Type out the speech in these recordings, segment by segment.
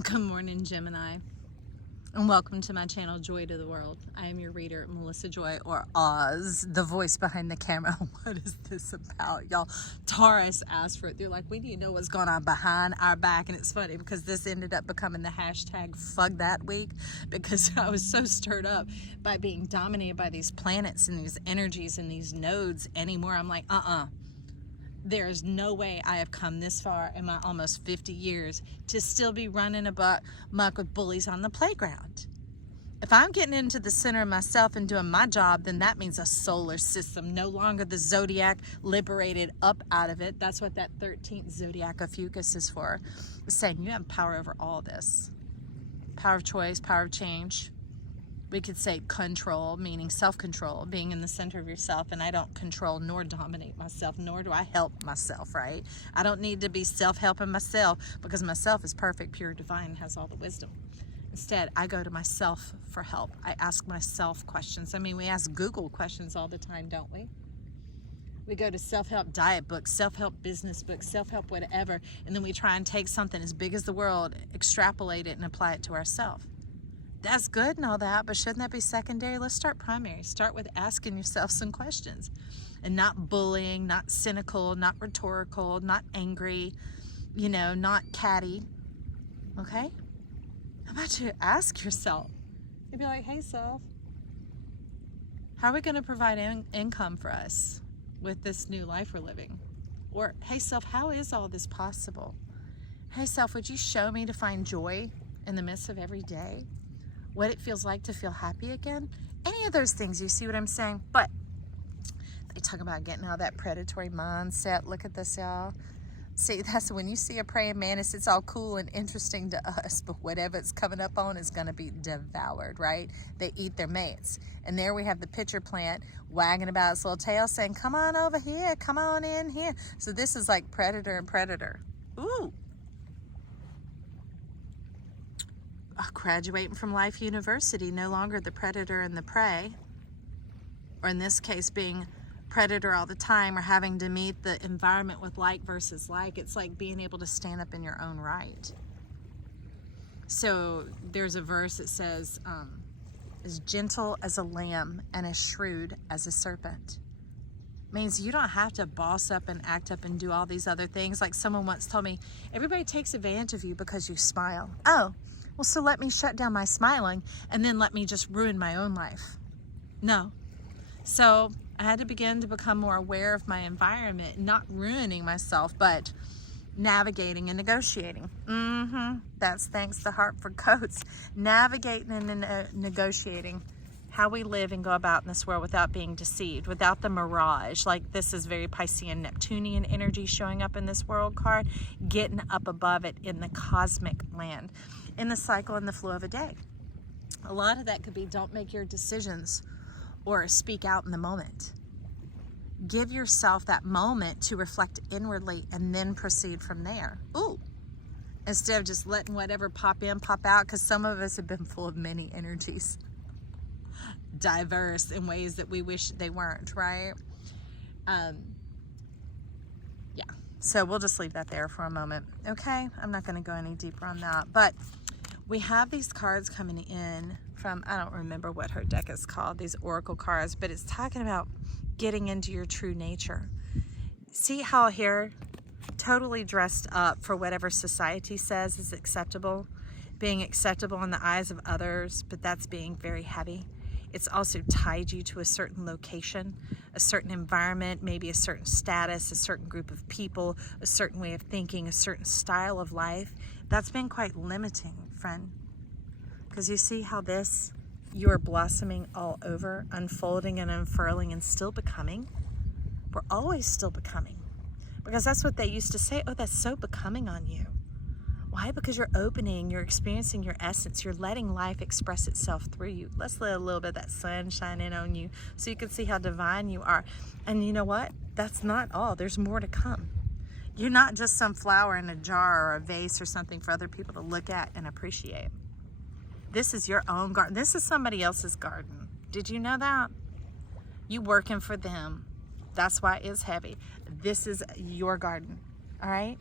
Good morning, Gemini, and welcome to my channel, Joy to the World. I am your reader, Melissa Joy, or Oz, the voice behind the camera. What is this about, y'all? Taurus asked for it. They're like, we need to know what's going on behind our back. And it's funny because this ended up becoming the hashtag Fuck That Week, because I was so stirred up by being dominated by these planets and these energies and these nodes anymore. I'm like, there's no way I have come this far in my almost 50 years to still be running muck with bullies on the playground. If I'm getting into the center of myself and doing my job, then that means a solar system, no longer the zodiac, liberated up out of it. That's what that 13th zodiac of Fucus is for. It's saying you have power over all this. Power of choice, power of change. We could say control, meaning self-control, being in the center of yourself, and I don't control nor dominate myself, nor do I help myself, right? I don't need to be self-helping myself because myself is perfect, pure, divine, and has all the wisdom. Instead, I go to myself for help. I ask myself questions. I mean, we ask Google questions all the time, don't we? We go to self-help diet books, self-help business books, self-help whatever, and then we try and take something as big as the world, extrapolate it, and apply it to ourselves. That's good and all that, but shouldn't that be secondary? Let's start primary. Start with asking yourself some questions and not bullying, not cynical, not rhetorical, not angry, not catty. Okay? How about you ask yourself? You'd be like, hey, self, how are we going to provide income for us with this new life we're living? Or, hey, self, how is all this possible? Hey, self, would you show me to find joy in the midst of every day? What it feels like to feel happy again? Any of those things, you see what I'm saying? But they talk about getting out of that predatory mindset. Look at this, y'all. See, that's when you see a praying mantis, it's all cool and interesting to us, but whatever it's coming up on is going to be devoured, right? They eat their mates. And there we have the pitcher plant wagging about its little tail saying, come on over here, come on in here. So this is like predator and predator. Ooh. Graduating from life university, no longer the predator and the prey, or in this case being predator all the time, or having to meet the environment with like versus like. It's like being able to stand up in your own right. So there's a verse that says, as gentle as a lamb and as shrewd as a serpent. Means you don't have to boss up and act up and do all these other things. Like someone once told me, everybody takes advantage of you because you smile. Oh, well, so let me shut down my smiling and then let me just ruin my own life. No. So I had to begin to become more aware of my environment, not ruining myself, but navigating and negotiating. That's thanks to Hartford Coates. Navigating and negotiating how we live and go about in this world without being deceived, without the mirage. Like this is very Piscean Neptunian energy showing up in this world card, getting up above it in the cosmic land, in the cycle and the flow of a day. A lot of that could be don't make your decisions or speak out in the moment. Give yourself that moment to reflect inwardly and then proceed from there. Ooh. Instead of just letting whatever pop in, pop out, because some of us have been full of many energies. Diverse in ways that we wish they weren't, right? Yeah, so we'll just leave that there for a moment, okay? I'm not going to go any deeper on that, but we have these cards coming in from, I don't remember what her deck is called, these oracle cards, but it's talking about getting into your true nature. See how here, totally dressed up for whatever society says is acceptable, being acceptable in the eyes of others, but that's being very heavy. It's also tied you to a certain location, a certain environment, maybe a certain status, a certain group of people, a certain way of thinking, a certain style of life. That's been quite limiting, friend. Because you see how this, you are blossoming all over, unfolding and unfurling and still becoming. We're always still becoming. Because that's what they used to say, oh, that's so becoming on you. Why? Because you're opening, you're experiencing your essence, you're letting life express itself through you. Let's let a little bit of that sun shine in on you so you can see how divine you are. And you know what? That's not all. There's more to come. You're not just some flower in a jar or a vase or something for other people to look at and appreciate. This is your own garden. This is somebody else's garden. Did you know that? You working for them. That's why it's heavy. This is your garden, all right?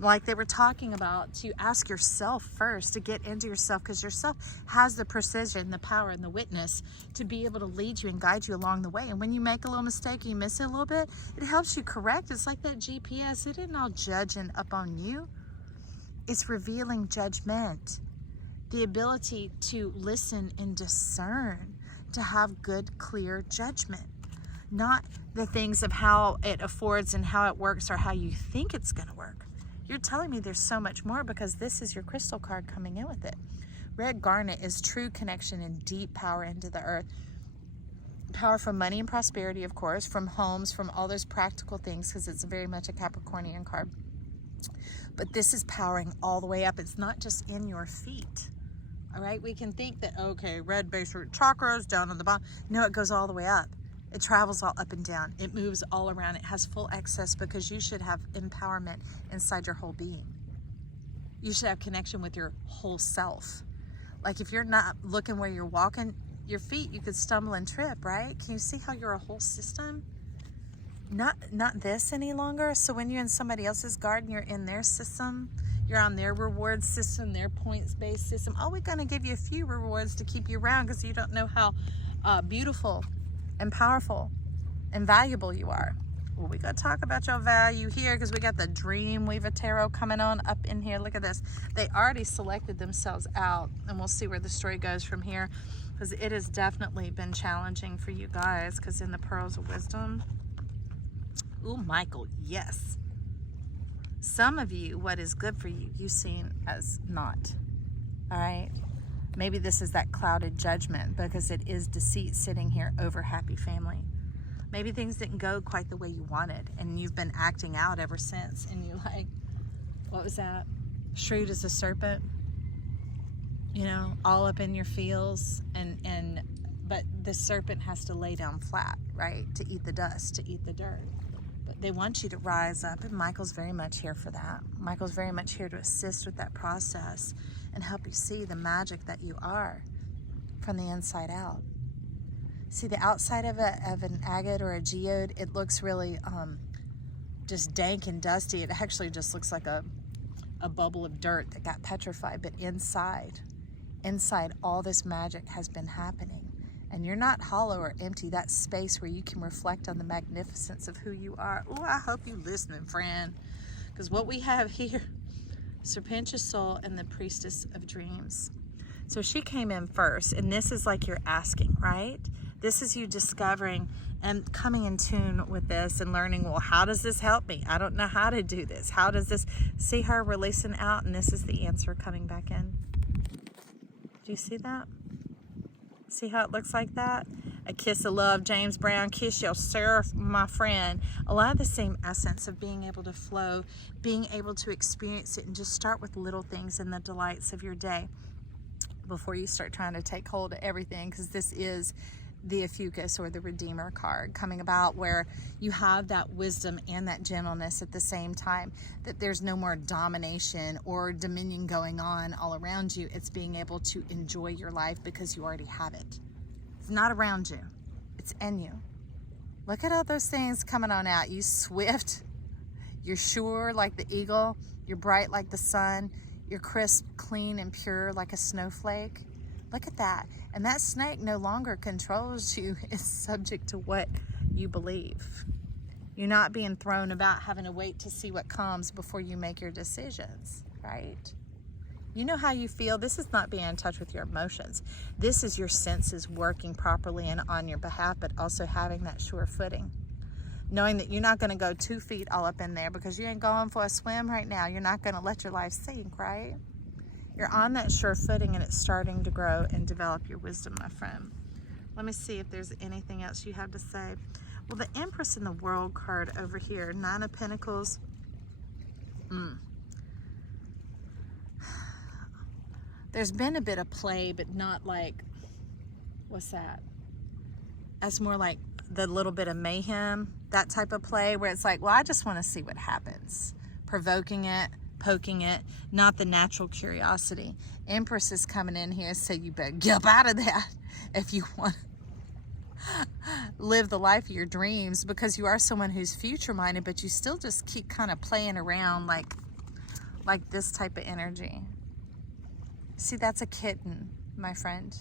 like they were talking about, to ask yourself first, to get into yourself, because yourself has the precision, the power, and the witness to be able to lead you and guide you along the way. And when you make a little mistake, you miss it a little bit, it helps you correct. It's like that GPS. It isn't all judging up on you. It's revealing judgment, the ability to listen and discern, to have good, clear judgment. Not the things of how it affords and how it works or how you think it's going to work. You're telling me there's so much more, because this is your crystal card coming in with it. Red garnet is true connection and deep power into the earth. Power from money and prosperity, of course, from homes, from all those practical things, because it's very much a Capricornian card. But this is powering all the way up. It's not just in your feet. All right, we can think that, okay, red base root chakras down on the bottom. No, it goes all the way up. It travels all up and down. It moves all around. It has full access, because you should have empowerment inside your whole being. You should have connection with your whole self. Like if you're not looking where you're walking, your feet, you could stumble and trip, right? Can you see how you're a whole system? Not this any longer. So when you're in somebody else's garden, you're in their system. You're on their reward system, their points-based system. Oh, we're going to give you a few rewards to keep you around, because you don't know how beautiful and powerful and valuable you are. Well, we got to talk about your value here, because we got the Dream Weaver Tarot coming on up in here. Look at this. They already selected themselves out, and we'll see where the story goes from here, because it has definitely been challenging for you guys, because in the Pearls of Wisdom, ooh, Michael, yes. Some of you, what is good for you, you've seen as not. All right? Maybe this is that clouded judgment, because it is deceit sitting here over happy family. Maybe things didn't go quite the way you wanted, and you've been acting out ever since, and you're like, what was that? Shrewd as a serpent, you know, all up in your feels, but the serpent has to lay down flat, right? To eat the dust, to eat the dirt. But they want you to rise up, and Michael's very much here for that. Michael's very much here to assist with that process and help you see the magic that you are from the inside out. See, the outside of an agate or a geode, it looks really just dank and dusty. It actually just looks like a bubble of dirt that got petrified. But inside all this magic has been happening. And you're not hollow or empty. That space where you can reflect on the magnificence of who you are. Oh, I hope you're listening, friend. Because what we have here, Serpentious Soul and the Priestess of Dreams. So she came in first, and this is like you're asking, right? This is you discovering and coming in tune with this and learning, well, how does this help me? I don't know how to do this. How does this? See her releasing out, and this is the answer coming back in. Do you see that? See how it looks like that? A kiss of love, James Brown, kiss yourself, my friend. A lot of the same essence of being able to flow, being able to experience it, and just start with little things and the delights of your day before you start trying to take hold of everything, because this is the Ophiuchus or the Redeemer card coming about, where you have that wisdom and that gentleness at the same time, that there's no more domination or dominion going on all around you. It's being able to enjoy your life because you already have it. It's not around you, it's in you. Look at all those things coming on out. You swift, you're sure like the eagle, you're bright like the sun, you're crisp, clean, and pure like a snowflake. Look at that. And that snake no longer controls you. It's subject to what you believe. You're not being thrown about having to wait to see what comes before you make your decisions, right? You know how you feel. This is not being in touch with your emotions. This is your senses working properly and on your behalf, but also having that sure footing. Knowing that you're not going to go 2 feet all up in there, because you ain't going for a swim right now. You're not going to let your life sink, right? You're on that sure footing, and it's starting to grow and develop your wisdom, my friend. Let me see if there's anything else you have to say. Well, the Empress in the World card over here, 9 of Pentacles. There's been a bit of play, but not like, what's that? That's more like the little bit of mayhem, that type of play where it's like, well, I just want to see what happens. Provoking it, poking it, not the natural curiosity. Empress is coming in here, so you better get up out of that if you want to live the life of your dreams, because you are someone who's future minded, but you still just keep kind of playing around like, like this type of energy. See, that's a kitten, my friend.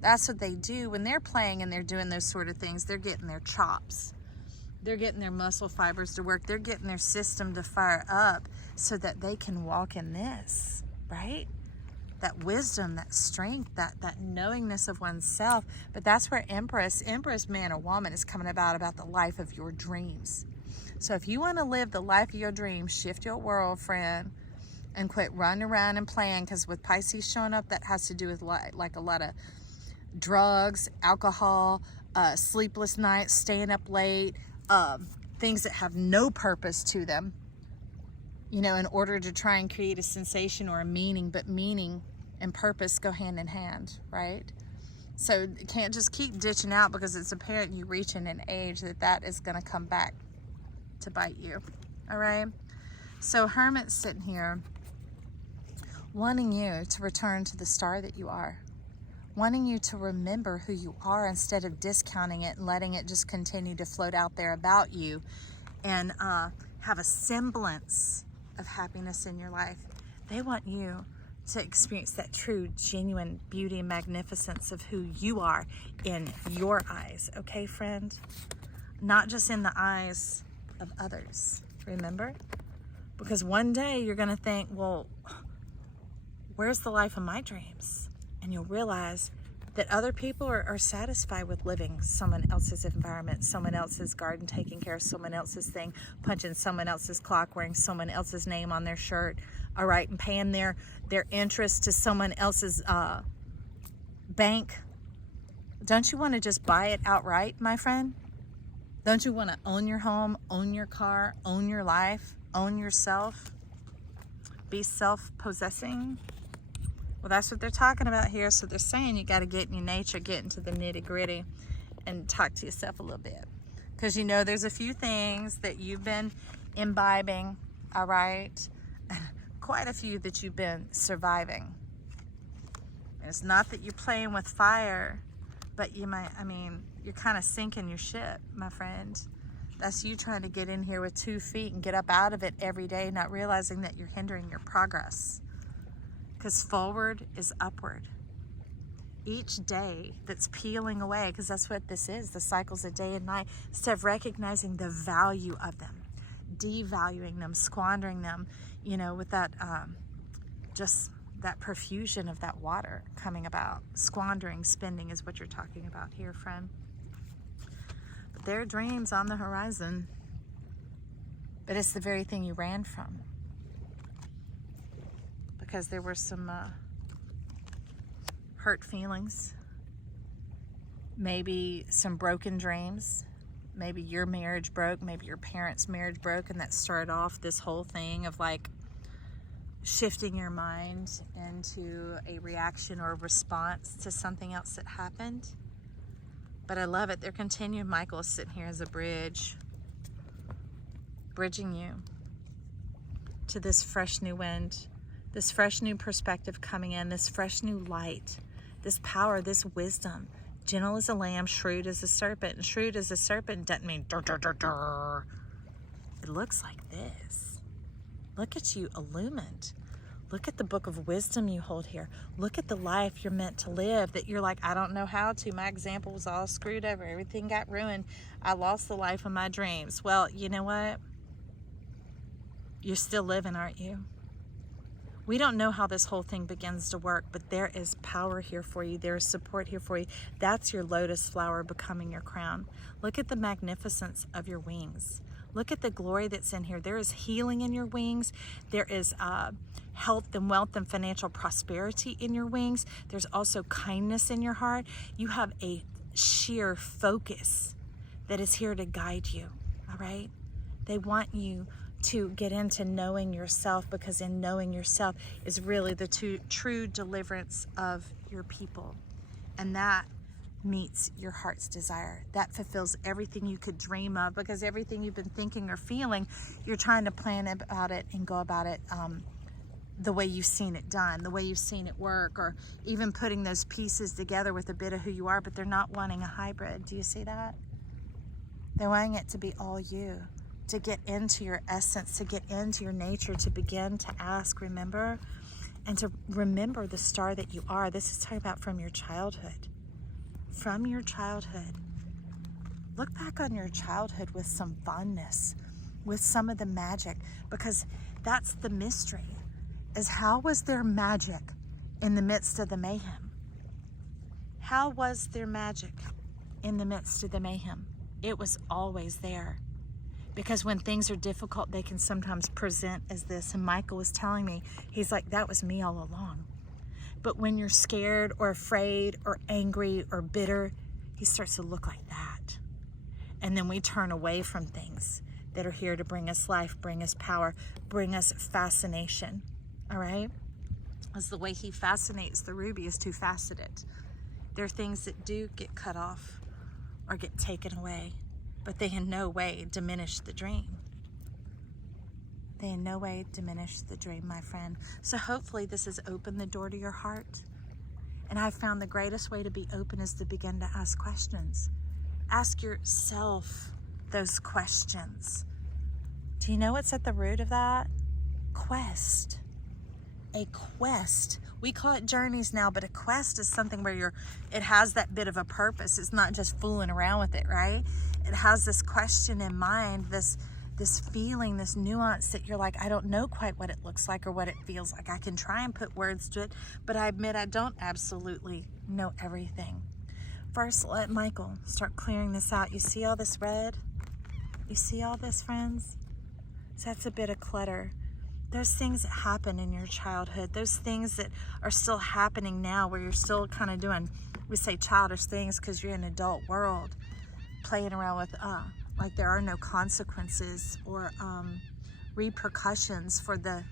That's what they do when they're playing and they're doing those sort of things. They're getting their chops. They're getting their muscle fibers to work. They're getting their system to fire up so that they can walk in this, right? That wisdom, that strength, that knowingness of oneself. But that's where Empress, man or woman, is coming about the life of your dreams. So if you want to live the life of your dreams, shift your world, friend, and quit running around and playing, because with Pisces showing up, that has to do with like a lot of drugs, alcohol, sleepless nights, staying up late, things that have no purpose to them, you know, in order to try and create a sensation or a meaning. But meaning and purpose go hand in hand, right? So you can't just keep ditching out because it's apparent you reaching an age that is going to come back to bite you. All right? So Hermit's sitting here wanting you to return to the star that you are, wanting you to remember who you are instead of discounting it and letting it just continue to float out there about you, and have a semblance of happiness in your life. They want you to experience that true, genuine beauty and magnificence of who you are in your eyes, okay, friend? Not just in the eyes of others, remember? Because one day you're going to think, well, where's the life of my dreams? And you'll realize that other people are satisfied with living someone else's environment, someone else's garden, taking care of someone else's thing, punching someone else's clock, wearing someone else's name on their shirt, all right, and paying their interest to someone else's bank. Don't you want to just buy it outright, my friend? Don't you want to own your home, own your car, own your life, own yourself, be self-possessing? Well, that's what they're talking about here. So they're saying you got to get in your nature, get into the nitty-gritty, and talk to yourself a little bit. Because you know there's a few things that you've been imbibing, all right? Quite a few that you've been surviving. And it's not that you're playing with fire, but you might, you're kind of sinking your ship, my friend. That's you trying to get in here with 2 feet and get up out of it every day, not realizing that you're hindering your progress. Because forward is upward. Each day that's peeling away, because that's what this is, the cycles of day and night, instead of recognizing the value of them, devaluing them, squandering them, you know, with that, just that profusion of that water coming about. Squandering, spending is what you're talking about here, friend. But there are dreams on the horizon, but it's the very thing you ran from. Because there were some hurt feelings, maybe some broken dreams, maybe your marriage broke, maybe your parents' marriage broke, and that started off this whole thing of like shifting your mind into a reaction or a response to something else that happened. But I love it. They're continuing. Michael is sitting here as a bridge, bridging you to this fresh new wind, this fresh new perspective coming in, this fresh new light, this power, this wisdom. Gentle as a lamb, shrewd as a serpent. And shrewd as a serpent doesn't mean dur, dur, dur, dur. It looks like this. Look at you illumined. Look at the book of wisdom you hold here. Look at the life you're meant to live that you're like, I don't know how to. My example was all screwed over. Everything got ruined. I lost the life of my dreams. Well, you know what? You're still living, aren't you? We don't know how this whole thing begins to work, but there is power here for you. There is support here for you. That's your lotus flower becoming your crown. Look at the magnificence of your wings. Look at the glory that's in here. There is healing in your wings. There is health and wealth and financial prosperity in your wings. There's also kindness in your heart. You have a sheer focus that is here to guide you, all right? They want you to get into knowing yourself, because in knowing yourself is really the true deliverance of your people. And that meets your heart's desire. That fulfills everything you could dream of, because everything you've been thinking or feeling, you're trying to plan about it and go about it the way you've seen it done, the way you've seen it work, or even putting those pieces together with a bit of who you are, but they're not wanting a hybrid. Do you see that? They're wanting it to be all you. to get into your essence, to get into your nature, to begin to ask, remember, and to remember the star that you are. This is talking about from your childhood. From your childhood. Look back on your childhood with some fondness, with some of the magic, because that's the mystery, is how was there magic in the midst of the mayhem? How was there magic in the midst of the mayhem? It was always there. Because when things are difficult, they can sometimes present as this. And Michael was telling me, he's like, that was me all along. But when you're scared or afraid or angry or bitter, he starts to look like that. And then we turn away from things that are here to bring us life, bring us power, bring us fascination. All right? As the way he fascinates the ruby is two-faceted. There are things that do get cut off or get taken away, but they in no way diminish the dream. They in no way diminish the dream, my friend. So hopefully this has opened the door to your heart. And I've found the greatest way to be open is to begin to ask questions. Ask yourself those questions. Do you know what's at the root of that? Quest. A quest. We call it journeys now, but a quest is something where it has that bit of a purpose. It's not just fooling around with it, right? It has this question in mind, this feeling, this nuance that you're like, I don't know quite what it looks like or what it feels like. I can try and put words to it, but I admit I don't absolutely know everything. First, let Michael start clearing this out. You see all this red? You see all this, friends? So that's a bit of clutter. There's things that happen in your childhood. Those things that are still happening now where you're still kind of doing, we say childish things because you're in an adult world, playing around with, like there are no consequences or repercussions for the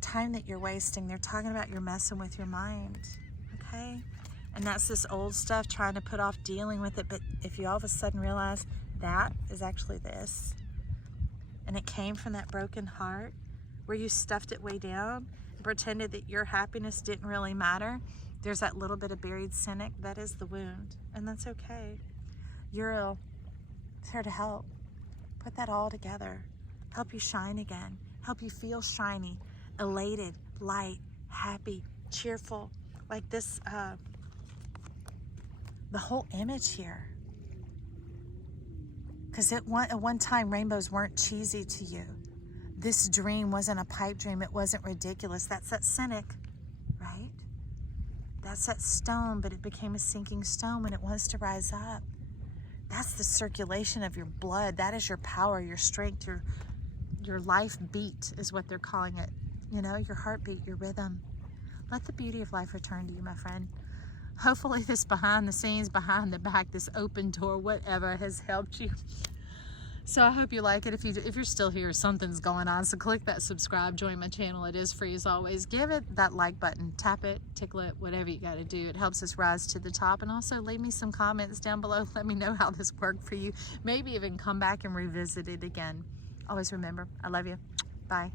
time that you're wasting. They're talking about you're messing with your mind, okay? And that's this old stuff trying to put off dealing with it. But if you all of a sudden realize that is actually this, and it came from that broken heart where you stuffed it way down and pretended that your happiness didn't really matter, there's that little bit of buried cynic. That is the wound, and that's okay. You're ill. It's here to help. Put that all together. Help you shine again. Help you feel shiny, elated, light, happy, cheerful. Like this, the whole image here. Because at one time, rainbows weren't cheesy to you. This dream wasn't a pipe dream. It wasn't ridiculous. That's that cynic, right? That's that stone, but it became a sinking stone when it wants to rise up. That's the circulation of your blood. That is your power, your strength, your life beat is what they're calling it. You know, your heartbeat, your rhythm. Let the beauty of life return to you, my friend. Hopefully this behind the scenes, behind the back, this open door, whatever has helped you. So I hope you like it. If you're still here, something's going on. So click that subscribe, join my channel. It is free as always. Give it that like button, tap it, tickle it, whatever you got to do. It helps us rise to the top. And also leave me some comments down below. Let me know how this worked for you. Maybe even come back and revisit it again. Always remember, I love you. Bye.